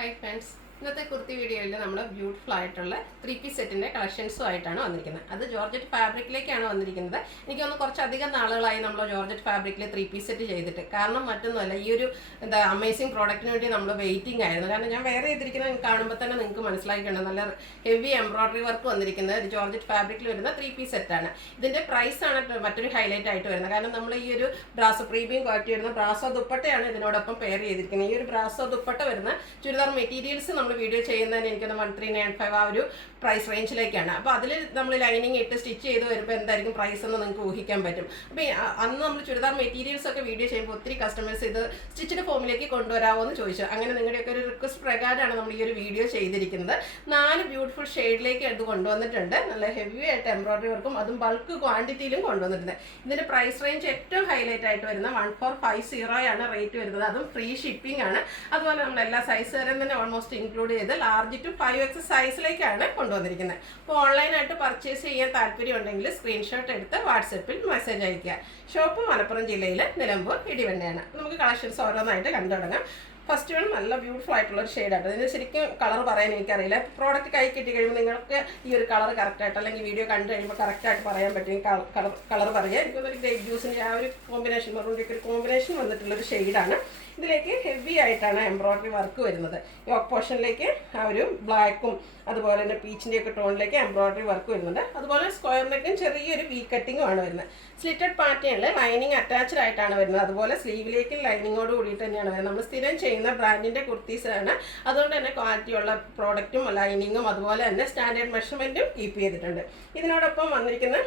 Hi friends. ഇന്നത്തെ കുർത്തി വീഡിയോയിൽ നമ്മൾ ബ്യൂട്ടിഫുൾ ആയിട്ടുള്ള 3 പീസ് സെറ്റിൻ്റെ കളക്ഷൻസുമായിട്ടാണ് വന്നിരിക്കുന്നത്. അത് ജോർജറ്റ് ഫാബ്രിക്കിലേക്കാണ് വന്നിരിക്കുന്നത്. എനിക്കൊന്ന് കുറച്ചധികം നാളുകളായി നമ്മൾ ജോർജറ്റ് ഫാബ്രിക്കിൽ 3 പീസ് സെറ്റ് ചെയ്തിട്ട്. കാരണം മറ്റൊന്നുമല്ല, ഈ ഒരു അമേസിങ് പ്രോഡക്റ്റിന് വേണ്ടി നമ്മൾ വെയിറ്റിംഗ് ആയിരുന്നു. കാരണം ഞാൻ വേറെ ചെയ്തിരിക്കുന്നത് കാണുമ്പോൾ തന്നെ നിങ്ങൾക്ക് മനസ്സിലാക്കിയിട്ടുണ്ട്. നല്ല ഹെവി എംബ്രോയിഡറി വർക്ക് വന്നിരിക്കുന്നത് ഒരു ജോർജറ്റ് ഫാബ്രിക്കിൽ വരുന്ന 3 പീസ് സെറ്റാണ്. ഇതിൻ്റെ പ്രൈസാണ് മറ്റൊരു ഹൈലൈറ്റ് ആയിട്ട് വരുന്നത്. കാരണം നമ്മൾ ഈ ഒരു ബ്രാസോ പ്രീമിയം ക്വാളിറ്റി വരുന്ന ബ്രാസോ ദുപ്പട്ടയാണ് ഇതിനോടൊപ്പം പെയർ ചെയ്തിരിക്കുന്നത്. ഈ ഒരു ബ്രാസോ ദുപ്പട്ട വരുന്ന ചുരിദാർ മെറ്റീരിയൽസ് നമ്മൾ വീഡിയോ ചെയ്യുന്നതിന് എനിക്കൊന്ന് 1395 ആ ഒരു പ്രൈസ് റേഞ്ചിലേക്കാണ്. അപ്പോൾ അതിൽ നമ്മൾ ലൈനിങ് ഇട്ട് സ്റ്റിച്ച് ചെയ്ത് വരുമ്പോൾ എന്തായിരിക്കും പ്രൈസ് എന്ന് നിങ്ങൾക്ക് ഊഹിക്കാൻ പറ്റും. അപ്പോൾ അന്ന് നമ്മൾ ചുരിദാർ മെറ്റീരിയൽസ് ഒക്കെ വീഡിയോ ചെയ്യുമ്പോൾ ഒത്തിരി കസ്റ്റമേഴ്സ് ഇത് സ്റ്റിച്ചിൻ്റെ ഫോമിലേക്ക് കൊണ്ടുവരാമോ എന്ന് ചോദിച്ചു. അങ്ങനെ നിങ്ങളുടെയൊക്കെ ഒരു റിക്വസ്റ്റ് പ്രകാരമാണ് നമ്മൾ ഈ ഒരു വീഡിയോ ചെയ്തിരിക്കുന്നത്. 4 ബ്യൂട്ടിഫുൾ ഷെയ്ഡിലേക്ക് ഇത് കൊണ്ടുവന്നിട്ടുണ്ട്. നല്ല ഹെവി ആയിട്ട് എംബ്രോയിഡറി വർക്കും അതും ബൾക്ക് ക്വാണ്ടിറ്റിയിലും കൊണ്ടുവന്നിട്ടുണ്ട്. ഇതിൻ്റെ പ്രൈസ് റേഞ്ച് ഏറ്റവും ഹൈലൈറ്റ് ആയിട്ട് വരുന്ന 1450 ആണ് റേറ്റ് വരുന്നത്. അതും ഫ്രീ ഷിപ്പിംഗ് ആണ്. അതുപോലെ നമ്മൾ എല്ലാ സൈസുകാരും തന്നെ ഓൾമോസ്റ്റ് ഇൻക്ലൂഡ് ചെയ്ത് ലാർജ് ടു 5X സൈസിലേക്കാണ് കൊണ്ടുവന്നിരിക്കുന്നത്. അപ്പോൾ ഓൺലൈനായിട്ട് പർച്ചേസ് ചെയ്യാൻ താല്പര്യം ഉണ്ടെങ്കിൽ സ്ക്രീൻഷോട്ട് എടുത്ത് വാട്സപ്പിൽ മെസ്സേജ് അയയ്ക്കുക. ഷോപ്പ് മലപ്പുറം ജില്ലയിൽ നിലമ്പൂർ ഇടിവണ്ണയാണ്. നമുക്ക് കളക്ഷൻസ് ഓരോന്നായിട്ട് കണ്ടു തുടങ്ങാം. ഫസ്റ്റ് വൺ നല്ല ബ്യൂട്ടിഫുൾ ആയിട്ടുള്ള ഒരു ഷെയ്ഡാണ്. ഇതിന് ശരിക്കും കളർ പറയാൻ എനിക്കറിയില്ല. പ്രോഡക്റ്റ് കൈ കിട്ടി കഴിയുമ്പോൾ നിങ്ങൾക്ക് ഈ ഒരു കളർ കറക്റ്റായിട്ട് അല്ലെങ്കിൽ വീഡിയോ കണ്ടു കഴിയുമ്പോൾ കറക്റ്റായിട്ട് പറയാൻ പറ്റും. കളർ പറയുക. എനിക്കൊന്നൊരു ഗ്രേപ്പ് ജ്യൂസിൻ്റെ ആ ഒരു കോമ്പിനേഷൻ മറുപടിയൊക്കെ ഒരു കോമ്പിനേഷൻ വന്നിട്ടുള്ളൊരു ഷെയ്ഡാണ്. ഇതിലേക്ക് ഹെവി ആയിട്ടാണ് എംബ്രോയിഡറി വർക്ക് വരുന്നത്. യോക്ക് പോർഷനിലേക്ക് ആ ഒരു ബ്ലാക്കും അതുപോലെ തന്നെ പീച്ചിൻ്റെയൊക്കെ ടോണിലേക്ക് എംബ്രോയിഡറി വർക്ക് വരുന്നുണ്ട്. അതുപോലെ സ്ക്വയറിലേക്കും ചെറിയൊരു വി കട്ടിങ്ങും ആണ് വരുന്നത്. സ്ലിറ്റഡ് പാറ്റേണിൽ ലൈനിങ് അറ്റാച്ച്ഡ് ആയിട്ടാണ് വരുന്നത്. അതുപോലെ സ്ലീവിലേക്കും ലൈനിങ്ങോട് കൂടിയിട്ട് തന്നെയാണ് വരുന്നത്. നമ്മൾ സ്ഥിരം ചെയ്യുന്ന ബ്രാൻഡിൻ്റെ കുർത്തീസാണ്. അതുകൊണ്ട് തന്നെ ക്വാളിറ്റിയുള്ള പ്രോഡക്റ്റും ലൈനിങ്ങും അതുപോലെ തന്നെ സ്റ്റാൻഡേർഡ് മെഷർമെൻറ്റും കീപ്പ് ചെയ്തിട്ടുണ്ട്. ഇതിനോടൊപ്പം വന്നിരിക്കുന്ന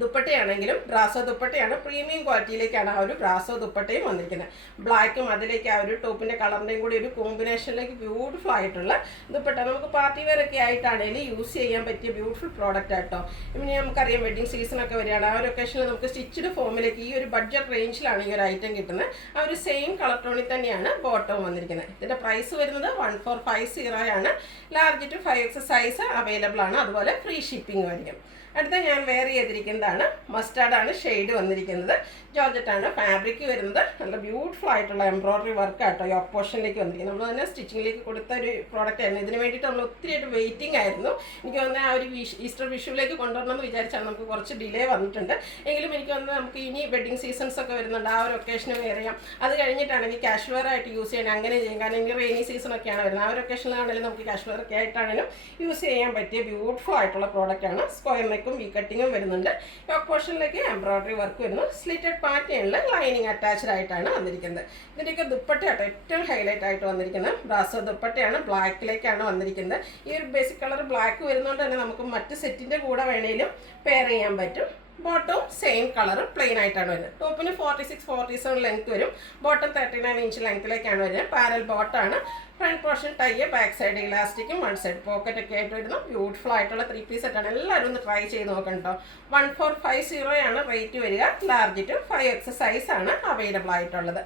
ദുപ്പട്ടയാണെങ്കിലും ബ്രാസോ ദുപ്പട്ടയാണ്. പ്രീമിയം ക്വാളിറ്റിയിലേക്കാണ് ആ ഒരു ബ്രാസോ ദുപ്പട്ടയും വന്നിരിക്കുന്നത്. ബ്ലാക്കും അതിലേക്ക് ആ ഒരു ടോപ്പിൻ്റെ കളറിൻ്റെയും കൂടി ഒരു കോമ്പിനേഷനിലേക്ക് ബ്യൂട്ടിഫുൾ ആയിട്ടുള്ള ദുപ്പട്ട. നമുക്ക് പാർട്ടി വെയർ ഒക്കെ ആയിട്ടാണെങ്കിലും യൂസ് ചെയ്യാൻ പറ്റിയ ബ്യൂട്ടിഫുൾ പ്രോഡക്റ്റ് ആട്ടോ. ഇനി നമുക്കറിയാം വെഡ്ഡിങ് സീസണൊക്കെ വരികയാണ്. ആ ഒരു ഒക്കേഷനിൽ നമുക്ക് സ്റ്റിച്ച്ഡ് ഫോമിലേക്ക് ഈ ഒരു ബഡ്ജറ്റ് റേഞ്ചിലാണ് ഈ ഒരു ഐറ്റം കിട്ടുന്നത്. ആ ഒരു സെയിം കളർ ടോണിൽ തന്നെയാണ് ബോട്ടവും വന്നിരിക്കുന്നത്. ഇതിൻ്റെ പ്രൈസ് വരുന്നത് 1450 ആണ്. Large to 5X size available ആണ്. അതുപോലെ ഫ്രീ ഷിപ്പിംഗ് ആയിരിക്കും. അടുത്ത ഞാൻ വെയർ ചെയ്തിരിക്കുന്നതാണ് മസ്റ്റാർഡാണ് ഷെയ്ഡ് വന്നിരിക്കുന്നത്. ജോർജറ്റാണ് ഫാബ്രിക് വരുന്നത്. നല്ല ബ്യൂട്ടിഫുൾ ആയിട്ടുള്ള എംബ്രോയിഡറി വർക്ക് ആട്ടോ യോക്ക് പോർഷനിലേക്ക് വന്നിരിക്കുന്നത്. നമ്മൾ തന്നെ സ്റ്റിച്ചിങ്ങിലേക്ക് കൊടുത്ത ഒരു പ്രോഡക്റ്റ് ആയിരുന്നു. ഇതിന് വേണ്ടിയിട്ട് നമ്മൾ ഒത്തിരിയായിട്ട് വെയിറ്റിംഗ് ആയിരുന്നു. എനിക്ക് തോന്നുന്നത് ആ ഒരു ഈസ്റ്റർ വിഷുവിലേക്ക് കൊണ്ടുവരണമെന്ന് വിചാരിച്ചാൽ നമുക്ക് കുറച്ച് ഡിലേ വന്നിട്ടുണ്ട്. എങ്കിലും എനിക്ക് തോന്നുന്നത് നമുക്ക് ഇനി വെഡ്ഡിങ് സീസൺസ് ഒക്കെ വരുന്നുണ്ട്. ആ ഒരു ഒക്കേഷന് വെയർ ചെയ്യാം. അത് കഴിഞ്ഞിട്ടാണെങ്കിൽ ക്യാഷ് വെയർ ആയിട്ട് യൂസ് ചെയ്യാൻ അങ്ങനെ ചെയ്യും. കാരണം ഇനി റെയിനി സീസണൊക്കെയാണ് വരുന്നത്. ആ ഒരു ഒക്കേഷനിലാണെങ്കിലും നമുക്ക് ക്യാഷ് വെയർ ഒക്കെ ആയിട്ടാണെങ്കിലും യൂസ് ചെയ്യാൻ പറ്റിയ ബ്യൂട്ടിഫുൾ ആയിട്ടുള്ള പ്രോഡക്റ്റാണ്. സ്ക്വയറിനെ വി കട്ടിങ്ങും വരുന്നുണ്ട്. യോക്ക് പോർഷനിലേക്ക് എംബ്രോയിഡറി വർക്ക് വരുന്നു. സ്ലിറ്റഡ് പാറ്റേണിൽ ലൈനിങ് അറ്റാച്ച്ഡ് ആയിട്ടാണ് വന്നിരിക്കുന്നത്. ഇതിൻ്റെയൊക്കെ ദുപ്പട്ടയാട്ടോ ഏറ്റവും ഹൈലൈറ്റ് ആയിട്ട് വന്നിരിക്കുന്നത്. ബ്രാസോ ദുപ്പട്ടയാണ്. ബ്ലാക്കിലേക്കാണ് വന്നിരിക്കുന്നത്. ഈ ഒരു ബേസിക് കളർ ബ്ലാക്ക് വരുന്നതുകൊണ്ട് തന്നെ നമുക്ക് മറ്റ് സെറ്റിൻ്റെ കൂടെ വേണേലും പെയർ ചെയ്യാൻ പറ്റും. ബോട്ടവും സെയിം കളർ പ്ലെയിൻ ആയിട്ടാണ് വരുന്നത്. ടോപ്പിന് 46-47 ലെങ്ത് വരും. ബോട്ടം 39 ഇഞ്ച് ലെങ്ത്തിലേക്കാണ് വരുന്നത്. പാരൽ ബോട്ടാണ്. Front portion tie, back side ഇലാസ്റ്റിക്കും വൺ സൈഡ് പോക്കറ്റ് ഒക്കെ ആയിട്ട് വരുന്ന ബ്യൂട്ടിഫുൾ ആയിട്ടുള്ള 3 പീസ് സെറ്റാണ്. എല്ലാവരും ഒന്ന് ട്രൈ ചെയ്ത് നോക്കണം കേട്ടോ. 1450 ആണ് റേറ്റ് വരിക. ലാർജ് ടു 5X സൈസാണ് അവൈലബിൾ ആയിട്ടുള്ളത്.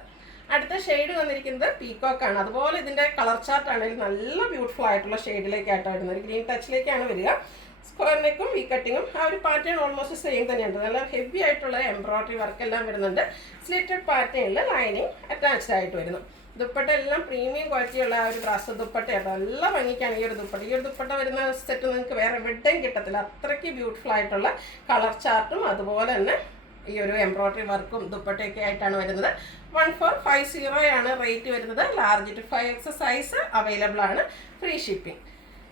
അടുത്ത ഷെയ്ഡ് വന്നിരിക്കുന്നത് പീക്കോക്കാണ്. അതുപോലെ ഇതിൻ്റെ കളർ ചാർട്ട് ആണെങ്കിൽ നല്ല ബ്യൂട്ടിഫുൾ ആയിട്ടുള്ള ഷെയ്ഡിലേക്കായിട്ടാണ് വരുന്നത്. ഗ്രീൻ ടച്ചിലേക്കാണ് വരിക. സ്ക്വയർ നെക്കും വി കട്ടിങ്ങും ആ ഒരു പാറ്റേൺ ഓൾമോസ്റ്റ് സെയിം തന്നെയുണ്ട്. നല്ല ഹെവി ആയിട്ടുള്ള എംബ്രോയിഡറി വർക്ക് എല്ലാം വരുന്നുണ്ട്. സ്ലിറ്റഡ് പാറ്റേണിൽ ലൈനിങ് അറ്റാച്ച്ഡ് ആയിട്ട് വരുന്നു. ദുപ്പട്ട എല്ലാം പ്രീമിയം ക്വാളിറ്റിയുള്ള ആ ഒരു ബ്രാസോ ദുപ്പട്ടയാണ്. നല്ല ഭംഗിക്കാണ് ഈ ഒരു ദുപ്പട്ട. ഈ ഒരു ദുപ്പട്ട വരുന്ന സെറ്റ് നിങ്ങൾക്ക് വേറെ എവിടെയും കിട്ടത്തില്ല. അത്രയ്ക്ക് ബ്യൂട്ടിഫുൾ ആയിട്ടുള്ള കളർ ചാർട്ടും അതുപോലെ തന്നെ ഈ ഒരു എംബ്രോയിഡറി വർക്കും ദുപ്പട്ടയൊക്കെ ആയിട്ടാണ് വരുന്നത്. 1450 ആണ് റേറ്റ് വരുന്നത്. Large to 5X size available ആണ്. Free shipping.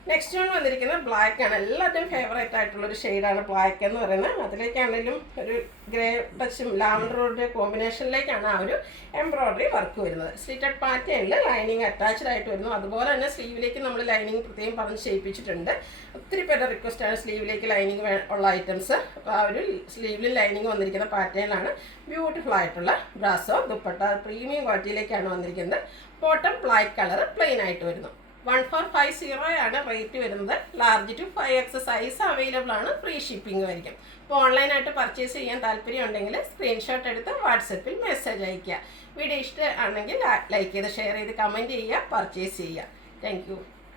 നെക്സ്റ്റ് വൺ വന്നിരിക്കുന്നത് ബ്ലാക്ക് ആണ്. എല്ലാവരുടെയും ഫേവറേറ്റ് ആയിട്ടുള്ളൊരു ഷെയ്ഡാണ് ബ്ലാക്ക് എന്ന് പറയുന്നത്. അതിലേക്കാണെങ്കിലും ഒരു ഗ്രേ ടച്ചും ലാവൻഡറുടെ കോമ്പിനേഷനിലേക്കാണ് ആ ഒരു എംബ്രോയിഡറി വർക്ക് വരുന്നത്. സ്ലിറ്റഡ് പാറ്റേണിൽ ലൈനിങ് അറ്റാച്ച്ഡ് ആയിട്ട് വരുന്നു. അതുപോലെ തന്നെ സ്ലീവിലേക്ക് നമ്മൾ ലൈനിങ് പ്രത്യേകം പറഞ്ഞ് ചെയ്യിപ്പിച്ചിട്ടുണ്ട്. ഒത്തിരി പേരുടെ റിക്വസ്റ്റാണ് സ്ലീവിലേക്ക് ലൈനിങ് ഉള്ള ഐറ്റംസ്. അപ്പോൾ ആ ഒരു സ്ലീവിൽ ലൈനിങ് വന്നിരിക്കുന്ന പാറ്റേണിലാണ് ബ്യൂട്ടിഫുൾ ആയിട്ടുള്ള ബ്രാസോ ദുപ്പട്ട. പ്രീമിയം ക്വാളിറ്റിയിലേക്കാണ് വന്നിരിക്കുന്നത്. ബോട്ടം ബ്ലാക്ക് കളർ പ്ലെയിൻ ആയിട്ട് വരുന്നു. 1450 ആണ് റേറ്റ് വരുന്നത്. Large to 5X size available ആണ്. ഫ്രീ ഷിപ്പിംഗ് ആയിരിക്കും. അപ്പോൾ ഓൺലൈനായിട്ട് പർച്ചേസ് ചെയ്യാൻ താല്പര്യം ഉണ്ടെങ്കിൽ സ്ക്രീൻഷോട്ട് എടുത്ത് വാട്സപ്പിൽ മെസ്സേജ് അയയ്ക്കുക. വീഡിയോ ഇഷ്ടമാണെങ്കിൽ ലൈക്ക് ചെയ്ത് ഷെയർ ചെയ്ത് കമൻറ്റ് ചെയ്യുക. പർച്ചേസ് ചെയ്യുക. Thank you.